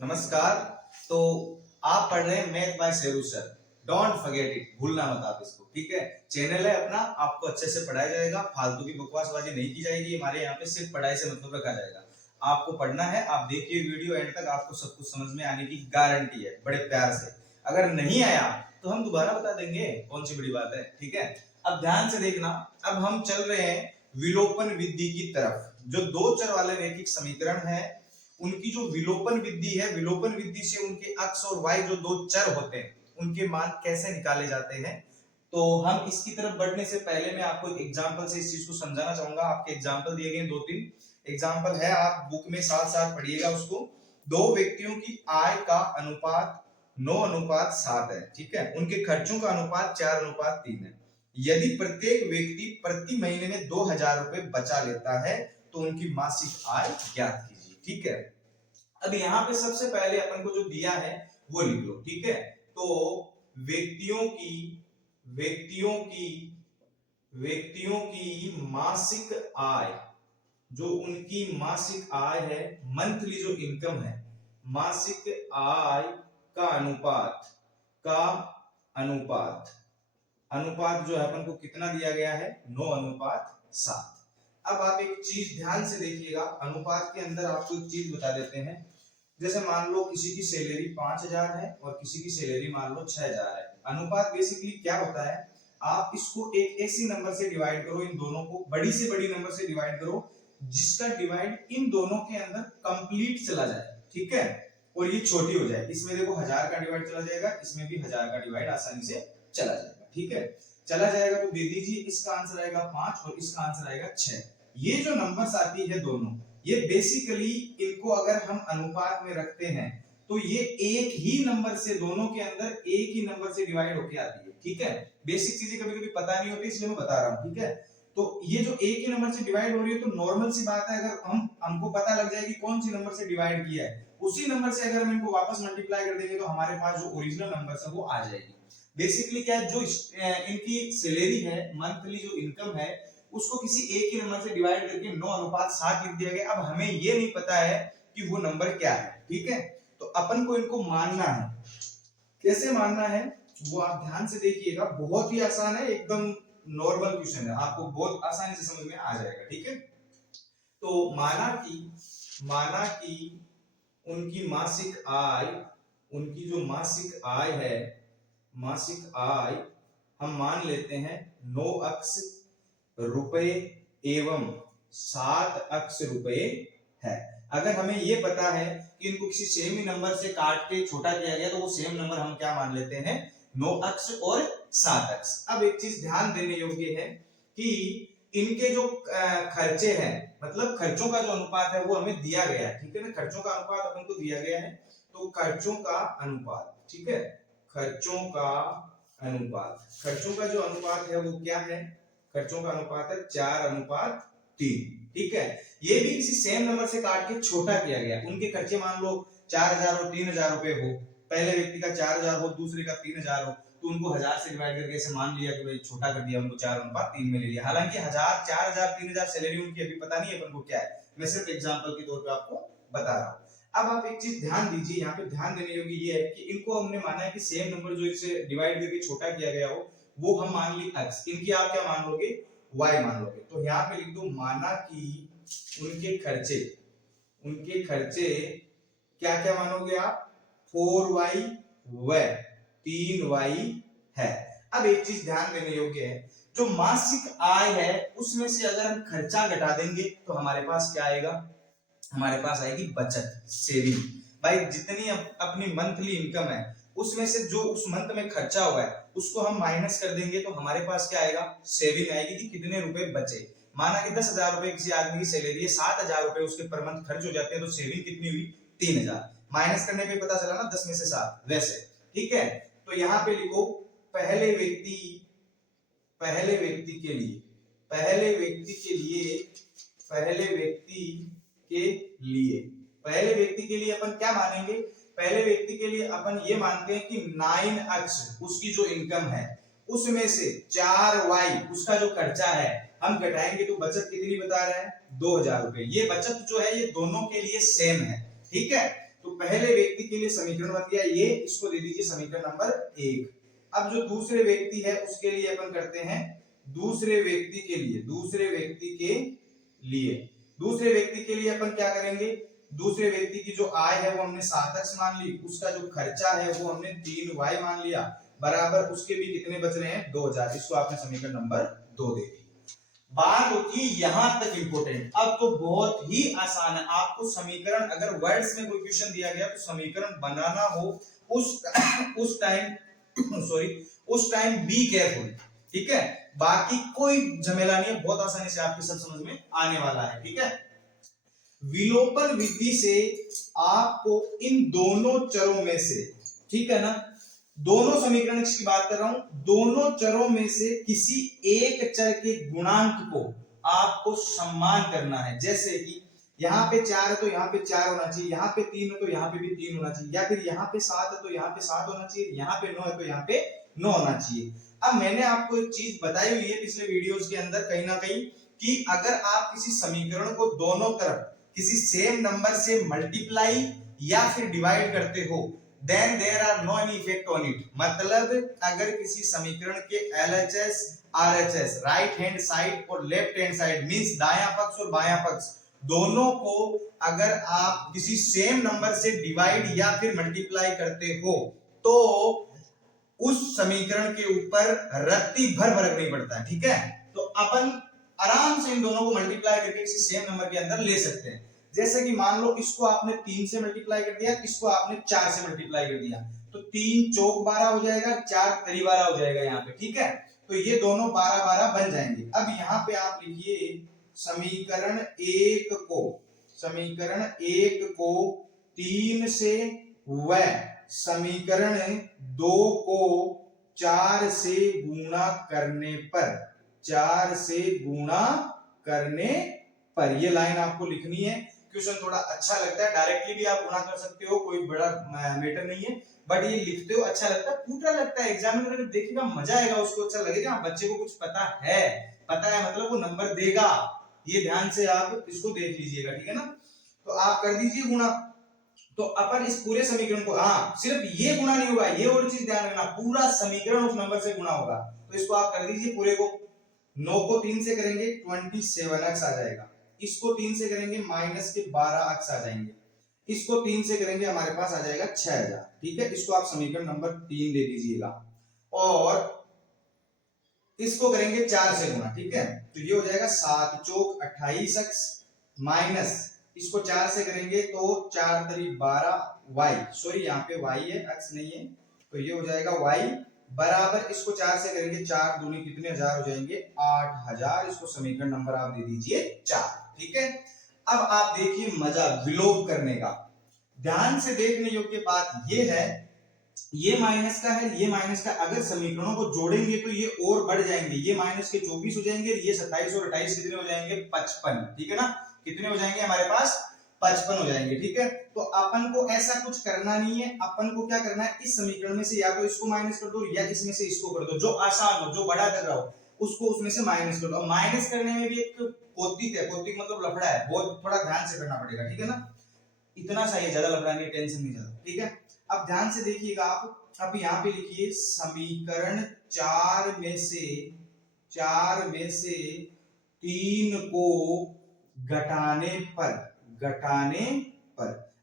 नमस्कार। तो आप पढ़ रहे हैं math bye Sheru sir. Don't forget it, भूलना मत आप इसको, ठीक है। चैनल है अपना, आपको अच्छे से पढ़ाया जाएगा, फालतू की बकवासबाजी नहीं की जाएगी। हमारे यहाँ पे सिर्फ पढ़ाई से मतलब रखा जाएगा। आपको पढ़ना है, आप देखिए वीडियो एंड तक, आपको सब कुछ समझ में आने की गारंटी है, बड़े प्यार से। अगर नहीं आया तो हम दोबारा बता देंगे, कौन सी बड़ी बात है, ठीक है। अब ध्यान से देखना, अब हम चल रहे हैं विलोपन विधि की तरफ। जो दो चर वाले रैखिक समीकरण है, उनकी जो विलोपन विधि है, विलोपन विधि से उनके x और y जो दो चर होते हैं, उनके मान कैसे निकाले जाते हैं। तो हम इसकी तरफ बढ़ने से पहले मैं आपको एक एग्जांपल से इस चीज को समझाना चाहूंगा। आपके एग्जांपल दिए गए दो तीन एग्जांपल है, आप बुक में साथ साथ पढ़िएगा उसको। दो व्यक्तियों की आय का अनुपात 9:7 है, ठीक है। उनके खर्चों का अनुपात 4:3 है। यदि प्रत्येक व्यक्ति प्रति महीने में 2000 रुपए बचा लेता है तो उनकी मासिक आय ज्ञात कीजिए, ठीक है। अब यहाँ पे सबसे पहले अपन को जो दिया है वो लिख लो, ठीक है। तो व्यक्तियों की व्यक्तियों की व्यक्तियों की मासिक आय, जो उनकी मासिक आय है, मंथली जो इनकम है, मासिक आय का अनुपात का अनुपात अनुपात जो है अपन को कितना दिया गया है, 9:7। अब आप एक चीज ध्यान से देखिएगा, अनुपात के अंदर आपको एक चीज बता देते हैं। जैसे मान लो किसी की सैलरी 5000 है और किसी की सैलरी मान लो 6000 है। अनुपात बेसिकली क्या होता है, आप इसको एक ऐसी नंबर से डिवाइड करो, इन दोनों को बड़ी से बड़ी नंबर से डिवाइड करो जिसका डिवाइड इन दोनों के अंदर कंप्लीट चला जाए, ठीक है। और ये छोटी हो जाए, इसमें देखो 1000 का डिवाइड चला जाएगा, इसमें भी 1000 का डिवाइड आसानी से चला जाएगा, ठीक है। चला जाएगा तो दे दीजिए, इसका आंसर आएगा 5 और इसका आंसर आएगा 6। ये जो नंबर्स आती है दोनों, ये बेसिकली इनको अगर हम अनुपात में रखते हैं तो ये एक ही नंबर से, दोनों के अंदर एक ही नंबर से डिवाइड होके आती है, ठीक है। बेसिक चीजें कभी कभी पता नहीं होती, इसलिए मैं बता रहा हूं, ठीक है। तो ये जो एक ही नंबर से डिवाइड हो रही है, तो नॉर्मल सी बात है, अगर हमको पता लग जाए कि कौन सी नंबर से डिवाइड किया है, उसी नंबर से अगर हम इनको वापस मल्टीप्लाई कर देंगे तो हमारे पास जो ओरिजिनल नंबर है वो आ जाएगी। बेसिकली क्या है, जो इनकी सैलरी है, मंथली जो इनकम है, उसको किसी एक ही नंबर से डिवाइड करके 9:7 लिख दिया गया। अब हमें ये नहीं पता है कि वो नंबर क्या है, ठीक है। तो अपन को इनको मानना है। कैसे मानना है वो आप ध्यान से देखिएगा, बहुत ही आसान है, एकदम नॉर्मल क्वेश्चन है, आपको बहुत आसानी से समझ में आ जाएगा, ठीक है। तो माना कि उनकी मासिक आय, उनकी जो मासिक आय है, मासिक आय हम मान लेते हैं 9 अक्ष रुपए एवं 7 अक्ष रुपए है। अगर हमें ये पता है कि इनको किसी सेम ही नंबर से काट के छोटा किया गया, तो वो सेम नंबर हम क्या मान लेते हैं, 9 अक्ष और 7 अक्ष। अब एक चीज ध्यान देने योग्य है कि इनके जो खर्चे हैं, मतलब खर्चों का जो अनुपात है वो हमें दिया गया है, ठीक है ना। खर्चों का अनुपात अपन को दिया गया है, तो खर्चों का अनुपात, ठीक है, खर्चों का खर्चों का जो अनुपात है वो क्या है, खर्चों का अनुपात है 4:3, ठीक है। ये भी किसी सेम नंबर से काट के छोटा किया गया। उनके खर्चे मान लो 4000 और 3000 रुपए हो, पहले व्यक्ति का 4000 हो, दूसरे का 3000 हो, तो उनको 1000 से डिवाइड करके ऐसे मान लिया कि भाई छोटा कर दिया, उनको 4:3 में ले लिया। हालांकि 1000, 4000, 3000 सैलरी उनकी अभी पता नहीं है अपन को क्या है, मैं सिर्फ एग्जांपल के तौर पे आपको बता रहा हूं। अब आप एक चीज ध्यान दीजिए, यहाँ पे ध्यान देने योग्य ये है कि इनको हमने माना है कि सेम नंबर जो इससे डिवाइड करके छोटा किया गया हो, वो हम मान ली x, इनकी आप क्या मान लोगे, y मान लोगे। तो यहाँ पे लिख दो, माना कि उनके खर्चे क्या क्या मानोगे आप, 4y व 3y है। अब एक चीज ध्यान देने योग्य है, जो मासिक आय है उसमें से अगर हम खर्चा घटा देंगे तो हमारे पास क्या आएगा, हमारे पास आएगी बचत, सेविंग। भाई जितनी अपनी मंथली इनकम है उसमें से जो उस मंथ में खर्चा हुआ है उसको हम माइनस कर देंगे तो हमारे पास क्या आएगा, सेविंग आएगी कि कितने रुपए बचे। माना कि 10,000 रुपए किसी आदमी की सैलरी है, 7,000 रुपए उसके पर मंथ खर्च हो जाते हैं, तो सेविंग कितनी हुई, 3,000। माइनस करने पे पता चला ना 10 में से 7, वैसे, ठीक है। तो यहाँ पे लिखो, पहले व्यक्ति पहले व्यक्ति के लिए पहले व्यक्ति के लिए पहले व्यक्ति के लिए अपन क्या मानेंगे, पहले व्यक्ति के लिए अपन ये मानते हैं कि 9 अक्ष उसकी जो इनकम है, उसमें से 4y उसका जो खर्चा है हम घटाएंगे तो बचत कितनी बता रहे हैं, 2000 रुपए। ये बचत जो है ये दोनों के लिए सेम है, ठीक है। तो पहले व्यक्ति के लिए समीकरण बन गया ये, इसको दे दीजिए समीकरण नंबर 1। अब जो दूसरे व्यक्ति है उसके लिए अपन करते हैं दूसरे व्यक्ति के लिए अपन क्या करेंगे, दूसरे व्यक्ति की जो आय है वो हमने 7x मान ली, उसका जो खर्चा है वो हमने 3y मान लिया, बराबर उसके भी कितने बच रहे हैं 2000। इसको आपने समीकरण नंबर 2 दे दी। बात होती है यहां तक इंपोर्टेंट। अब तो बहुत ही आसान है, आपको समीकरण अगर वर्ड्स में कोई क्वेश्चन दिया गया तो समीकरण बनाना हो उस टाइम बी केयरफुल, ठीक है। बाकी कोई झमेला नहीं है, बहुत आसानी से आपके सब समझ में आने वाला है, ठीक है। विलोपन विधि से आपको इन दोनों चरों में से, ठीक है ना, दोनों समीकरण की बात कर रहा हूं, दोनों चरों में से किसी एक चर के गुणांक को आपको सम्मान करना है। जैसे कि यहाँ पे 4 है तो यहाँ पे 4 होना चाहिए, यहाँ पे 3 है तो यहाँ पे भी 3 होना चाहिए, या फिर यहाँ पे 7 है तो यहाँ पे 7 होना चाहिए, यहाँ पे 9 है तो यहाँ पे 9 होना चाहिए। अब मैंने आपको एक चीज बताई हुई है पिछले वीडियोस के अंदर कहीं ना कहीं, कि अगर आप किसी समीकरण को दोनों तरफ किसी सेम नंबर से मल्टीप्लाई या फिर डिवाइड करते हो, then there are no any effect on it। मतलब अगर किसी समीकरण के LHS RHS right hand side और लेफ्ट हैंड साइड मींस दायां पक्ष और बायां पक्ष दोनों को अगर आप किसी सेम नंबर से डिवाइड या फिर मल्टीप्लाई करते हो तो उस समीकरण के ऊपर रत्ती भर फर्क नहीं पड़ता है, ठीक है। तो अपन आराम से इन दोनों को मल्टीप्लाई करके किसी सेम नंबर के अंदर ले सकते हैं। जैसे कि मान लो इसको आपने 3 से मल्टीप्लाई कर दिया, इसको आपने 4 से मल्टीप्लाई कर दिया, तो 3 चौक 12 हो जाएगा, 4 तरी 12 हो जाएगा यहाँ पे, ठीक है। तो ये दोनों 12 12 बन जाएंगे। अब यहाँ पे आप लिखिए समीकरण 1 को 3 से व समीकरण 2 को 4 से गुणा करने पर ये लाइन आपको लिखनी है। क्वेश्चन थोड़ा अच्छा लगता है, डायरेक्टली भी आप गुणा कर सकते हो, कोई बड़ा मैटर नहीं है, बट ये लिखते हो अच्छा लगता है, पूरा लगता है, एग्जामिनर देखेगा मजा आएगा, उसको अच्छा लगेगा, बच्चे को कुछ पता है मतलब वो नंबर देगा। ये ध्यान से आप इसको देख लीजिएगा, ठीक है ना। तो आप कर दीजिए गुणा। तो अपन इस पूरे समीकरण को, हाँ सिर्फ ये गुणा नहीं होगा, ये और चीज ध्यान रखना, पूरा समीकरण उस नंबर से गुणा होगा। तो इसको आप कर दीजिए पूरे को। 9 को 3 से करेंगे 27x आ जाएगा, इसको 3 से करेंगे माइनस के 12x आ जाएंगे, इसको 3 से करेंगे हमारे पास आ जाएगा 6000, ठीक है। इसको आप समीकरण नंबर 3 दे दीजिएगा और इसको करेंगे 4 से गुणा, ठीक है। तो ये हो जाएगा 7 चौक 28x माइनस इसको 4 से करेंगे तो 4 तरी 12y, सॉरी यहाँ पे y है x नहीं है, तो ये हो जाएगा y बराबर इसको 4 से करेंगे 4 दूनी कितने हजार हो जाएंगे 8000। इसको समीकरण नंबर आप दे दीजिए 4, ठीक है। अब आप देखिए मजा विलोप करने का, ध्यान से देखने योग्य बात ये है, ये माइनस का है, ये माइनस का, अगर समीकरणों को जोड़ेंगे तो ये और बढ़ जाएंगे, ये माइनस के 24 हो जाएंगे, ये 27 और 28 कितने हो जाएंगे 55, ठीक है ना। कितने हो जाएंगे हमारे पास 55 हो जाएंगे, ठीक है। तो अपन को ऐसा कुछ करना नहीं है, अपन को क्या करना है, इस समीकरण में से या तो इसको माइनस कर दो या इसमें से इसको कर दो, जो आसान हो, जो बड़ा लग रहा हो उसको उसमें से माइनस कर दो। माइनस करने में भी एक कौतिक है, कौतिक मतलब लफड़ा है, बहुत थोड़ा ध्यान से करना पड़ेगा, ठीक है ना। इतना सा ही, ज्यादा लफड़ा नहीं, टेंशन नहीं ज्यादा, ठीक है। अब ध्यान से देखिएगा आप, अब यहाँ पे लिखिए समीकरण 4 में से 3 को घटाने पर।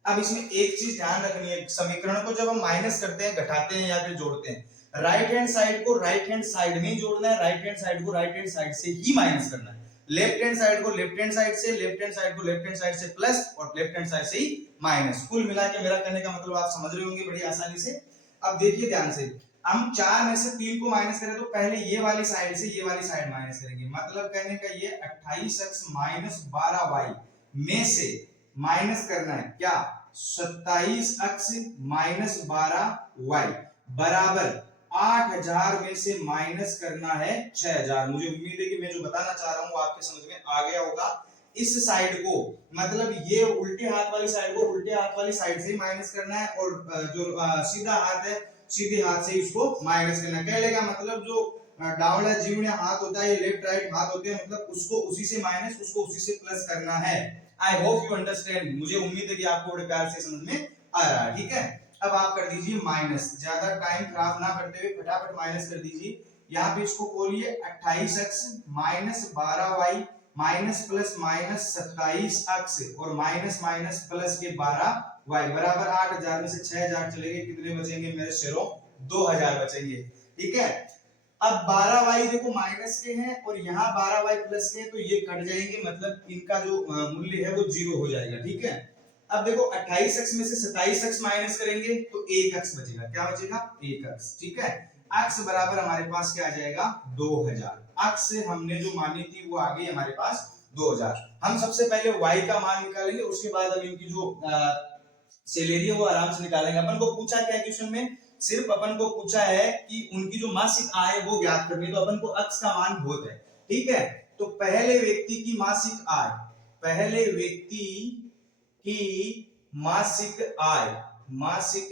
अब इसमें एक चीज ध्यान रखनी है, समीकरण को जब हम माइनस करते हैं, घटाते हैं या फिर जोड़ते हैं, राइट हैंड साइड को राइट हैंड साइड में जोड़ना है, राइट हैंड साइड को राइट हैंड साइड से ही माइनस करना है, लेफ्ट हैंड साइड को लेफ्ट हैंड साइड से, लेफ्ट हैंड साइड को लेफ्ट हैंड साइड से प्लस और लेफ्ट हैंड साइड से ही माइनस। कुल मिला के मेरा कहने का मतलब आप समझ रहे होंगे बड़ी आसानी से। अब देखिए ध्यान से, हम 4 में से 3 को माइनस करें तो पहले ये वाली साइड से ये वाली साइड माइनस करेंगे, मतलब कहने का ये 28x माइनस 12y में से माइनस करना है क्या 27x माइनस 12y बराबर 8000 में से माइनस करना है 6000। मुझे उम्मीद है कि मैं जो बताना चाह रहा हूं आपके समझ में आ गया होगा। इस साइड को, मतलब ये उल्टे हाथ वाली साइड को उल्टे हाथ वाली साइड से ही माइनस करना है, और जो सीधा हाथ है सीधे हाथ से इसको माइनस करना है। कहने का मतलब जो डावड़ा जीवड़ा हाथ होता है, लेफ्ट राइट हाथ होते हैं, मतलब उसको उसी से माइनस उसको उसी से प्लस करना है। आई होप यू अंडरस्टैंड, मुझे उम्मीद है कि आपको बड़े प्यार से समझ में आ रहा है, ठीक है। अब आप कर दीजिए माइनस, ज्यादा टाइम खराब ना करते हुए फटाफट माइनस कर दीजिए। यहाँ पे इसको बोलिए 28x minus 12y minus plus minus 27x और माइनस माइनस प्लस के 12y बराबर 8000 में से 6000 चले गए, कितने बचेंगे मेरे शेरों? 2000 बचेंगे, ठीक है। अब 12y देखो माइनस के हैं और यहाँ 12y प्लस के हैं, तो ये कट जाएंगे, मतलब इनका जो मूल्य है वो जीरो हो जाएगा, ठीक है। अब देखो 28x में से 27x माइनस करेंगे तो 1x बचेगा, क्या बचेगा? 1x, ठीक है। x बराबर हमारे पास क्या आ जाएगा? 2000। x से हमने जो मानी थी वो आ गई हमारे पास 2000। हम सबसे पहले y का मान निकालेंगे, उसके बाद हम इनकी जो सैलरी है वो आराम से निकालेंगे। अपन को पूछा क्या है क्वेश्चन में? सिर्फ अपन को पूछा है कि उनकी जो मासिक आय वो ज्ञात करनी है, तो अपन को x का मान बहुत है, ठीक है। तो पहले व्यक्ति की मासिक आय, पहले व्यक्ति की मासिक आय, मासिक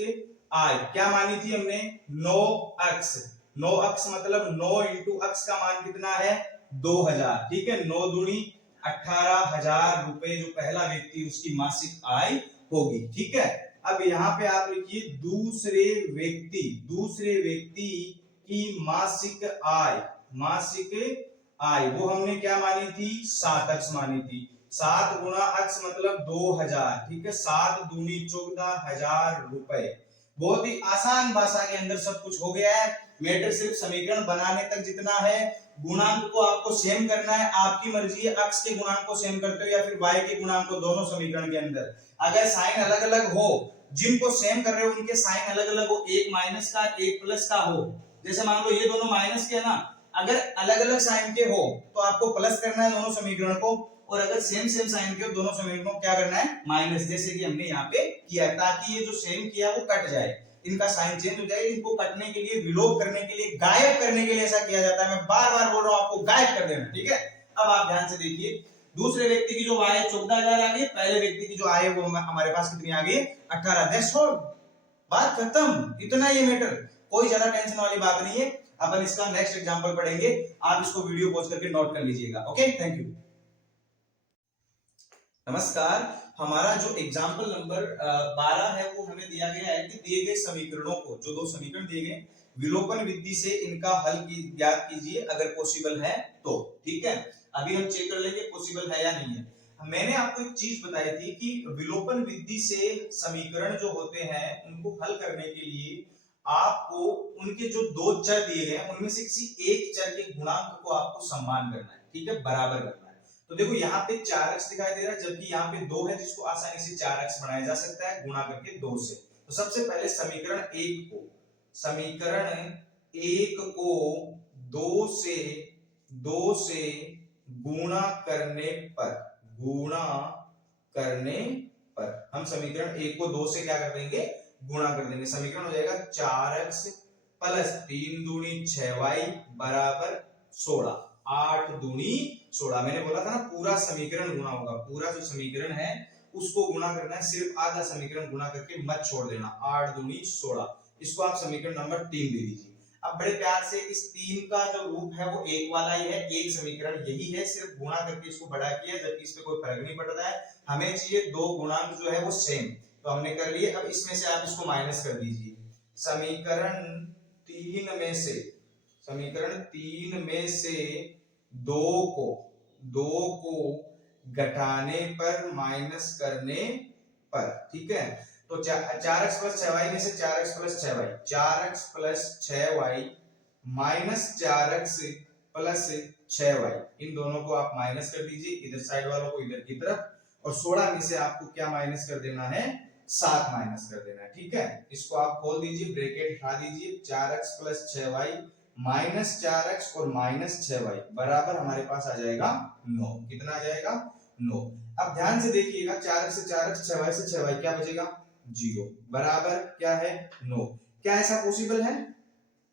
आय क्या मानी थी हमने? 9x। 9x मतलब 9 इंटू x का मान कितना है? 2000, ठीक है। 9 दूनी 18,000 रुपए जो पहला व्यक्ति उसकी मासिक आय होगी, ठीक है। अब यहाँ पे आप लिखिए दूसरे व्यक्ति की मासिक आय, मासिक आय वो हमने क्या मानी थी? 7x मानी थी। 7 गुना x मतलब 2000, ठीक है। 7 दूनी 14,000 रुपए। बहुत ही आसान भाषा के अंदर सब कुछ हो गया है। मैटर सिर्फ समीकरण बनाने तक जितना है, गुणांक को आपको सेम करना है, आपकी मर्जी है x के गुणांक को सेम करते हो या फिर y के गुणांक को, दोनों समीकरण के अंदर अगर साइन अलग अलग हो, जिनको सेम कर रहे हो उनके साइन अलग अलग हो, एक माइनस का एक प्लस का हो, जैसे मान लो ये दोनों माइनस के है ना, अगर अलग अलग साइन के हो तो आपको प्लस करना है दोनों समीकरण को, और अगर सेम सेम साइन के हो दोनों समीकरणों को क्या करना है? माइनस, जैसे कि हमने यहाँ पे किया, ताकि ये जो सेम किया वो कट जाए, इनका साइन चेंज हो जाए। इनको कटने के लिए, विलोप करने के लिए, गायब करने के लिए ऐसा किया जाता है। मैं बार बार बोल रहा हूँ आपको गायब कर देना, ठीक है। अब आप ध्यान से देखिए, दूसरे व्यक्ति की जो आय 14,000 आ गई, पहले व्यक्ति की जो आय वो हमारे पास कितनी आ गई? 18। दैट्स ऑल, बात खत्म, इतना ये मैटर, कोई ज्यादा टेंशन वाली बात नहीं है। अपन इसका नेक्स्ट एग्जांपल पढ़ेंगे, आप इसको वीडियो पॉज करके नोट कर लीजिएगा। Okay, thank you. नमस्कार, हमारा जो एग्जाम्पल नंबर 12 है वो हमें दिया गया है कि दिए गए समीकरणों को, जो दो समीकरण दिए गए, विलोपन विधि से इनका हल ज्ञात कीजिए अगर पॉसिबल है तो, ठीक है। अभी हम चेक कर लेंगे पॉसिबल है या नहीं है। मैंने आपको एक चीज बताई थी कि विलोपन विधि से समीकरण जो होते हैं उनको हल करने के लिए आपको उनके जो दो चर दिए गए उनमें से किसी एक चर के गुणांक को आपको सम्मान करना है, ठीक है, बराबर करना है। तो देखो यहाँ पे 4x दिखाई दे रहा है, जबकि यहाँ पे 2 है, जिसको आसानी से 4x बनाया जा सकता है गुणा करके 2 से। तो सबसे पहले समीकरण 1 को 2 से गुणा करने पर हम समीकरण 1 को 2 से क्या कर देंगे? गुणा कर देंगे। समीकरण हो जाएगा 4x प्लस 3 दूनी 6y बराबर 16। 8 दूनी 16। मैंने बोला था ना पूरा समीकरण गुणा होगा, पूरा जो समीकरण है उसको गुणा करना है, सिर्फ आधा समीकरण गुणा करके मत छोड़ देना। 8 दूनी 16, इसको आप समीकरण नंबर 3 दे दीजिए। अब बड़े प्यार से इस 3 का जो रूप है वो एक वाला ही है, एक समीकरण यही है, सिर्फ गुणा करके इसको बड़ा किया, जबकि इस पे कोई फर्क नहीं पड़ रहा है। हमें चाहिए दो गुणांक जो है वो सेम, तो हमने कर लिए। अब इसमें से आप इसको माइनस कर दीजिए। समीकरण 3 में से 2 को घटाने पर माइनस करने पर, ठीक है। तो 4x प्लस 6y में से 4x plus 6y, 4x plus 6y minus 4x plus 6y, इन दोनों को आप माइनस कर दीजिए, इधर साइड वालों को इधर की तरफ, और 16 में से आपको क्या माइनस कर देना है? 7 माइनस कर देना है, ठीक है। इसको आप खोल दीजिए, ब्रैकेट हटा दीजिए। 4x plus 6y minus 4x और माइनस 6y बराबर हमारे पास आ जाएगा 9। कितना आ जाएगा? 9। अब ध्यान से देखिएगा, 4x से 4x, 6y से 6y क्या बचेगा? 0 बराबर क्या है? 9। क्या ऐसा पॉसिबल है?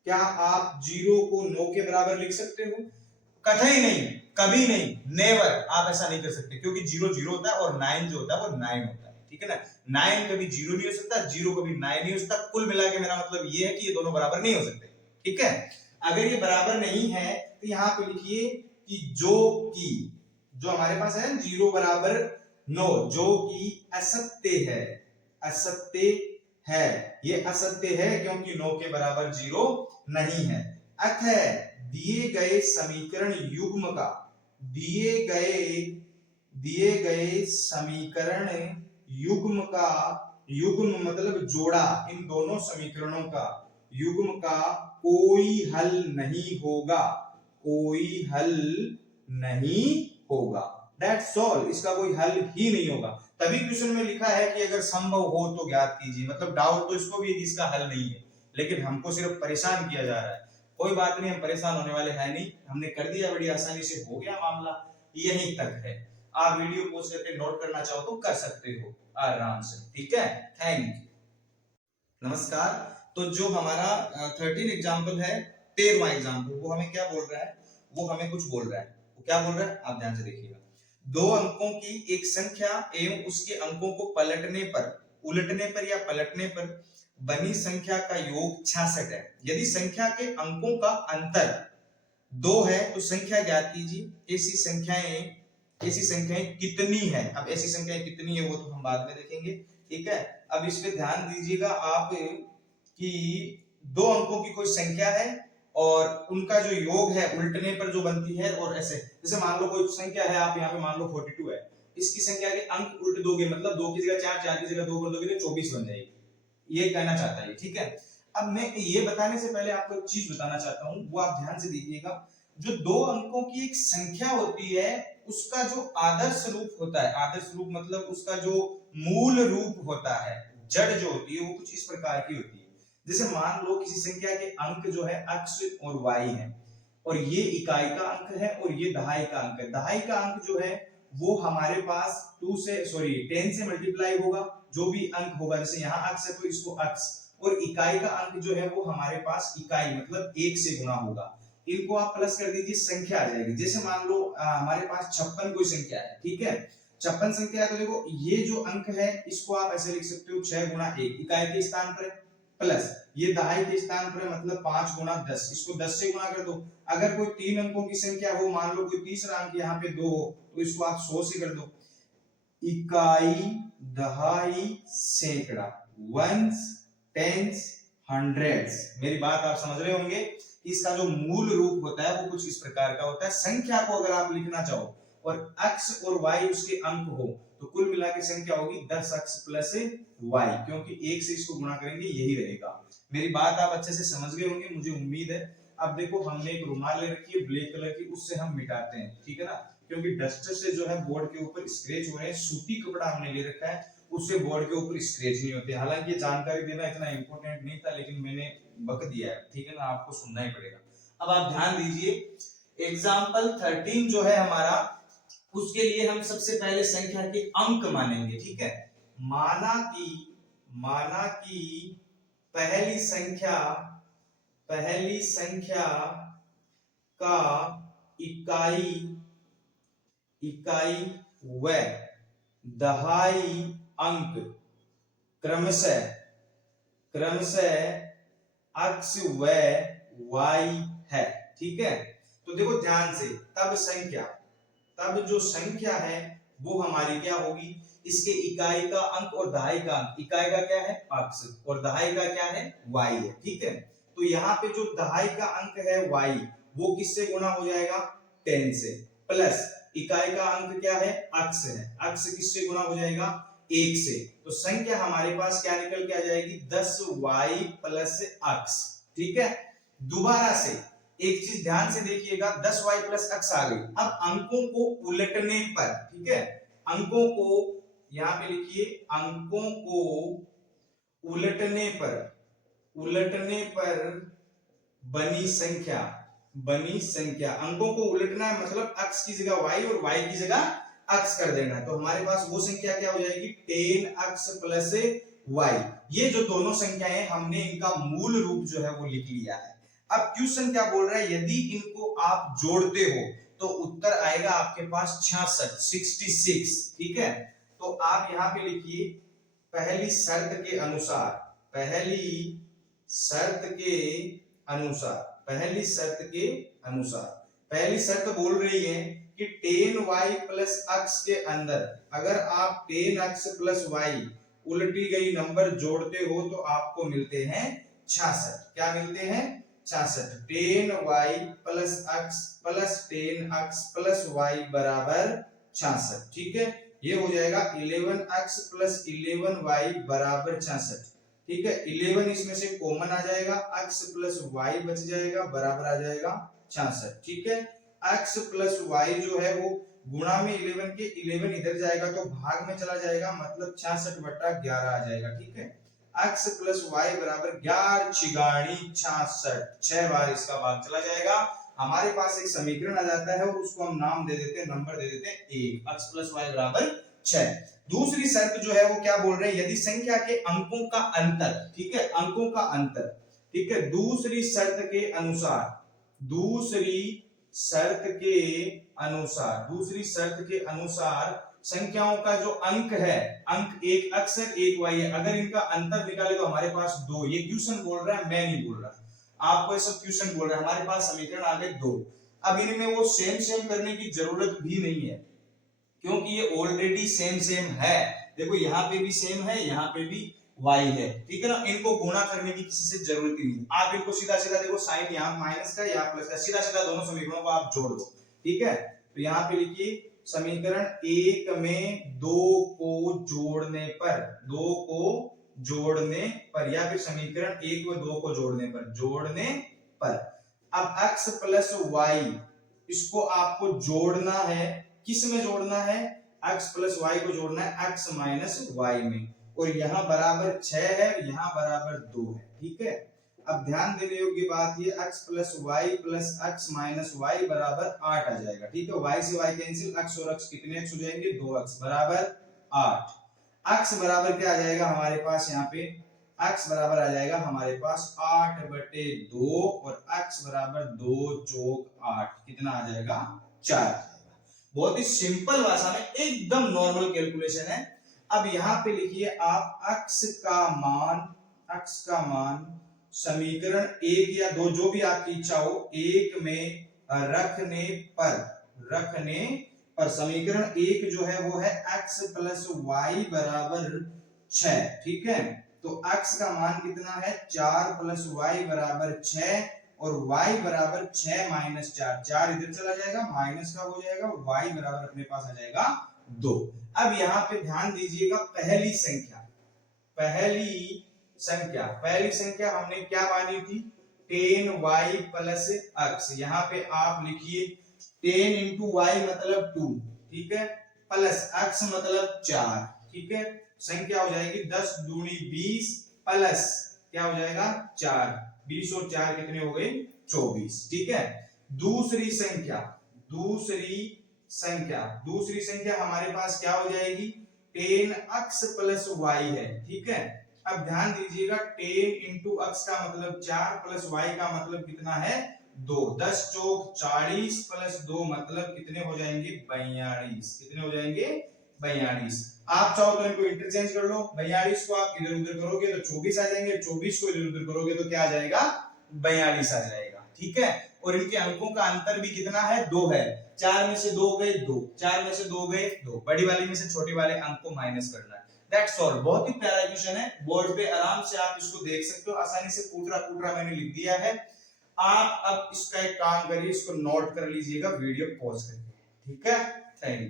क्या आप 0 को 9 के बराबर लिख सकते हो? कतई नहीं, कभी नहीं, नेवर, आप ऐसा नहीं कर सकते, क्योंकि 0 0 होता है और 9 जो होता है वो 9 होता है, ठीक है ना। 9 कभी 0 नहीं हो सकता, 0 कभी 9 नहीं हो सकता। कुल मिला के मेरा मतलब ये है कि ये दोनों बराबर नहीं हो सकते, ठीक है। अगर ये बराबर नहीं है तो यहाँ पे लिखिए कि जो हमारे पास है 0 बराबर 9, जो कि असत्य है, असत्य है। ये असत्य है क्योंकि 9 के बराबर 0 नहीं है। अतः दिए गए समीकरण युग्म का दिए गए समीकरण युग्म का युग्म मतलब जोड़ा, इन दोनों समीकरणों का युग्म का कोई हल नहीं होगा, कोई हल नहीं होगा। दैट्स ऑल, इसका कोई हल ही नहीं होगा। तभी क्वेश्चन में लिखा है कि अगर संभव हो तो ज्ञात कीजिए, मतलब डाउट तो इसको भी इसका हल नहीं है, लेकिन हमको सिर्फ परेशान किया जा रहा है। कोई बात नहीं, हम परेशान होने वाले हैं नहीं, हमने कर दिया, बड़ी आसानी से हो गया मामला, यहीं तक है। आप वीडियो पोस्ट करके नोट करना चाहो तो कर सकते हो आराम से, ठीक है। Thank you. नमस्कार। तो जो हमारा 13 एग्जाम्पल है, 13वां एग्जाम्पल, वो हमें क्या बोल रहा है, वो हमें कुछ बोल रहा है। वो क्या बोल रहा है आप ध्यान से देखिएगा। दो अंकों की एक संख्या एवं उसके अंकों को उलटने पर या पलटने पर बनी संख्या का योग 66 है। यदि संख्या के अंकों का अंतर 2 है तो संख्या ज्ञात कीजिए। ऐसी संख्याएं कितनी है। अब ऐसी संख्याएं कितनी है वो तो हम बाद में देखेंगे, ठीक है। अब इस पे ध्यान दीजिएगा आप कि 2 अंकों की कोई संख्या है और उनका जो योग है उल्टने पर जो बनती है, और ऐसे जैसे मान लो कोई संख्या है, आप यहाँ पे मान लो 42 है, इसकी संख्या के अंक उल्ट दोगे, मतलब 2 की जगह 4, 4 की जगह 2 कर दोगे तो 24 बन जाएगी। ये कहना चाहता है, ठीक है। अब मैं ये बताने से पहले आपको एक चीज बताना चाहता हूं, वो आप ध्यान से देखिएगा। जो 2 अंकों की एक संख्या होती है उसका जो आदर्श रूप होता है, आदर्श रूप मतलब उसका जो मूल रूप होता है, जड़ जो होती है वो कुछ इस प्रकार की होती है। जैसे मान लो किसी संख्या के अंक जो है x और y है, और ये इकाई का अंक है और ये दहाई का अंक है। दहाई का अंक जो है वो हमारे पास 10 से मल्टीप्लाई होगा, जो भी अंक होगा, जैसे यहाँ x है तो इसको x, और इकाई का अंक जो है वो हमारे पास इकाई मतलब 1 से गुणा होगा। इनको आप प्लस कर दीजिए, संख्या आ जाएगी। जैसे मान लो हमारे पास 56 कोई संख्या है, ठीक है, 56 संख्या है, तो देखो ये जो अंक है इसको आप ऐसे लिख सकते हो 6 गुणा 1 इकाई के स्थान पर, प्लस ये दहाई के स्थान पर मतलब 5 गुणा 10, इसको 10 से गुणा कर दो। अगर कोई 3 अंकों की संख्या हो, मान लो कोई तीसरा अंक यहाँ पे 2 हो, तो इसको आप 100 से कर दो। इकाई, दहाई, सैकड़ा, वंस, टेंस, हंड्रेड्स। मेरी बात आप समझ रहे होंगे। इसका जो मूल रूप होता है वो कुछ इस प्रकार का होता है। संख्या को अगर आप लिखना चाहो और x और y उसके अंक हो तो कुल मिला के संख्या होगी 10x प्लस y, क्योंकि 1 से इसको गुणा करेंगे यही रहेगा। मेरी बात आप अच्छे से समझ गए होंगे, मुझे उम्मीद है। अब देखो हमने एक रुमाल ले रखी है ब्लैक कलर की, उससे हम मिटाते हैं, ठीक है ना, क्योंकि डस्टर से जो है बोर्ड के ऊपर स्क्रैच हो रहे हैं। सूती कपड़ा हमने ले रखा है, उससे बोर्ड के ऊपर स्क्रैच नहीं होते। हालांकि ये जानकारी देना इतना इंपॉर्टेंट नहीं था, लेकिन मैंने बक दिया है, ठीक है ना, आपको सुनना ही पड़ेगा। अब आप ध्यान दीजिए, एग्जाम्पल 13 जो है हमारा, उसके लिए हम सबसे पहले संख्या के अंक मानेंगे, ठीक है। माना कि पहली संख्या का इकाई व दहाई अंक क्रमशः x व y है, ठीक है। तो देखो ध्यान से, तब जो संख्या है वो हमारी क्या होगी, इसके इकाई का अंक और दहाई का अंक, इकाई का क्या है x और दहाई का क्या है y है, ठीक है। तो यहाँ पे जो दहाई का अंक है y वो किससे गुणा हो जाएगा 10 से, प्लस इकाई का अंक क्या है x है, x किससे गुणा हो जाएगा 1 से। तो संख्या हमारे पास क्या निकल के आ जाएगी 10y प्लस x, ठीक है। दोबारा से एक चीज ध्यान से देखिएगा, 10y प्लस x आ गई। अब अंकों को उलटने पर, ठीक है, अंकों को यहां पे लिखिए, अंकों को उलटने पर बनी संख्या, अंकों को उलटना है मतलब x की जगह y और y की जगह x कर देना है। तो हमारे पास वो संख्या क्या हो जाएगी 10x प्लस y। ये जो दोनों संख्याएं हमने इनका मूल रूप जो है वो लिख लिया है। अब क्वेश्चन क्या बोल रहा है, यदि इनको आप जोड़ते हो तो उत्तर आएगा आपके पास 66, ठीक है। तो आप यहां पे लिखिए, पहली शर्त के अनुसार पहली शर्त बोल रही है कि 10y प्लस x के अंदर अगर आप 10x प्लस y उल्टी गई नंबर जोड़ते हो तो आपको मिलते हैं 66। क्या मिलते हैं? 66। 10y plus x plus 10x plus y बराबर 66। ठीक है, ये हो जाएगा 11x प्लस 11y बराबर 66। ठीक है, 11 इसमें से कॉमन आ जाएगा, x प्लस y बच जाएगा, बराबर आ जाएगा 66। ठीक है, x प्लस y जो है वो गुणा में 11 के 11 इधर जाएगा तो भाग में चला जाएगा, मतलब 66/11 आ जाएगा। ठीक है, x प्लस y बराबर 11 छिगाड़ी 66, 6 बार इसका भाग चला जाएगा। हमारे पास एक समीकरण आ जाता है और उसको हम नाम दे देते हैं, नंबर दे देते हैं 1, x प्लस y बराबर 6। दूसरी शर्त जो है वो क्या बोल रहे हैं, यदि संख्या के अंकों का अंतर, ठीक है, अंकों का अंतर, ठीक है, दूसरी शर्त के अनुसार, दूसरी शर्त के अनुसार संख्याओं का जो अंक है, अंक एक अक्षर एक वाई है, अगर इनका अंतर निकाले तो हमारे पास 2। ये क्वेश्चन बोल रहा है, मैं नहीं बोल रहा, आपको ये सब क्वेश्चन बोल रहा है। हमारे पास समीकरण आ गए 2। अब इनमें वो सेम करने की जरूरत भी नहीं है, क्योंकि ये ऑलरेडी सेम है। देखो यहाँ पे भी सेम है, यहाँ पे भी y है, ठीक है ना, इनको गुणा करने की किसी से जरूरत ही नहीं। आप इनको सीधा देखो, साइन यहाँ माइनस का या प्लस का, सीधा दोनों समीकरणों को आप जोड़ दो। ठीक है, तो यहाँ पे लिखिए समीकरण 1 में 2 को जोड़ने पर, 2 को जोड़ने पर, या फिर समीकरण 1 में 2 को जोड़ने पर अब x प्लस वाई इसको आपको जोड़ना है, किस में जोड़ना है, x प्लस वाई को जोड़ना है x माइनस वाई में, और यहाँ बराबर 6 है, यहाँ बराबर 2 है। ठीक है, अब ध्यान देने योग्य बात ये x plus Y plus x minus Y बराबर 8 आ जाएगा। ठीक है, y से y कैंसिल, x और x कितने x हो जाएंगे, 2x बराबर 8। x बराबर क्या आ जाएगा हमारे पास, यहाँ पे x बराबर आ जाएगा हमारे पास 8/2 और x बराबर 2 चौक 8, कितना आ जाएगा, 4। बहुत ही सिंपल भाषा में एकदम नॉर्मल कैलकुलेशन है। अब यहाँ पे लिखिए आप x का मान समीकरण 1 या 2 जो भी आपकी इच्छा हो, 1 में रखने पर समीकरण 1 जो है वो है x प्लस वाई बराबर 6। ठीक है, तो x का मान कितना है, 4 प्लस वाई बराबर 6 और y बराबर 6 माइनस 4, 4 इधर चला जाएगा, माइनस का हो जाएगा, y बराबर अपने पास आ जाएगा 2। अब यहाँ पे ध्यान दीजिएगा, पहली संख्या हमने क्या मानी थी, 10y प्लस x। यहाँ पे आप लिखिए 10 इंटू वाई मतलब 2, ठीक है, प्लस x मतलब 4। ठीक है, संख्या हो जाएगी 10 दूनी 20 प्लस क्या हो जाएगा 4, 20 और 4 कितने हो गए, 24। ठीक है, दूसरी संख्या हमारे पास क्या हो जाएगी, 10x प्लस y है। ठीक है, अब ध्यान दीजिएगा 10 इंटू x का मतलब 4 प्लस y का मतलब कितना है, 2, 10 चौक 40 प्लस 2 मतलब कितने हो जाएंगे, 42। कितने हो जाएंगे, 42। आप चाहो तो इनको इंटरचेंज कर लो, 42 को आप इधर उधर करोगे तो 24 आ जाएंगे, 24 को इधर उधर करोगे तो क्या आ जाएगा, 42 आ जाएगा। ठीक है, और इनके अंकों का अंतर भी कितना है, 2 है, 4 में से 2 गए 2, 4 में से 2 गए 2, बड़ी वाली में से छोटी वाले अंक को माइनस करना है। दैट्स ऑल, बहुत ही प्यारा क्वेश्चन है, बोर्ड पे आराम से आप इसको देख सकते हो, आसानी से पूरा मैंने लिख दिया है। आप अब इसका एक काम करिए, इसको नोट कर लीजिएगा वीडियो पॉज करके। ठीक है, थैंक यू।